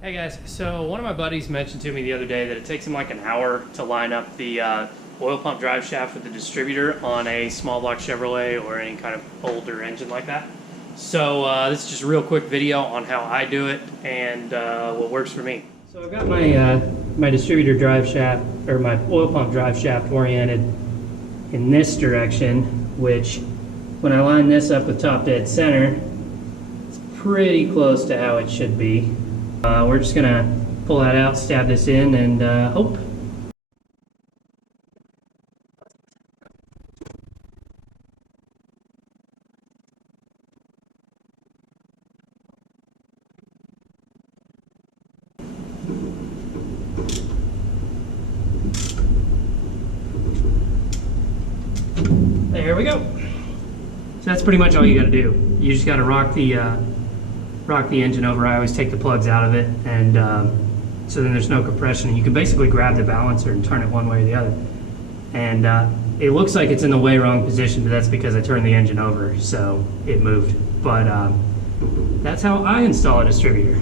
Hey guys, so one of my buddies mentioned to me the other day that it takes him like an hour to line up the oil pump drive shaft with the distributor on a small block Chevrolet or any kind of older engine like that. So this is just a real quick video on how I do it and what works for me. So I've got my distributor drive shaft, or my oil pump drive shaft oriented in this direction, which when I line this up with top dead center, it's pretty close to how it should be. We're just gonna pull that out, stab this in, and hope. There we go. So that's pretty much all you gotta do. You just gotta rock the engine over. I always take the plugs out of it, and so then there's no compression. You can basically grab the balancer and turn it one way or the other. And it looks like it's in the way wrong position, but that's because I turned the engine over, so it moved. But that's how I install a distributor.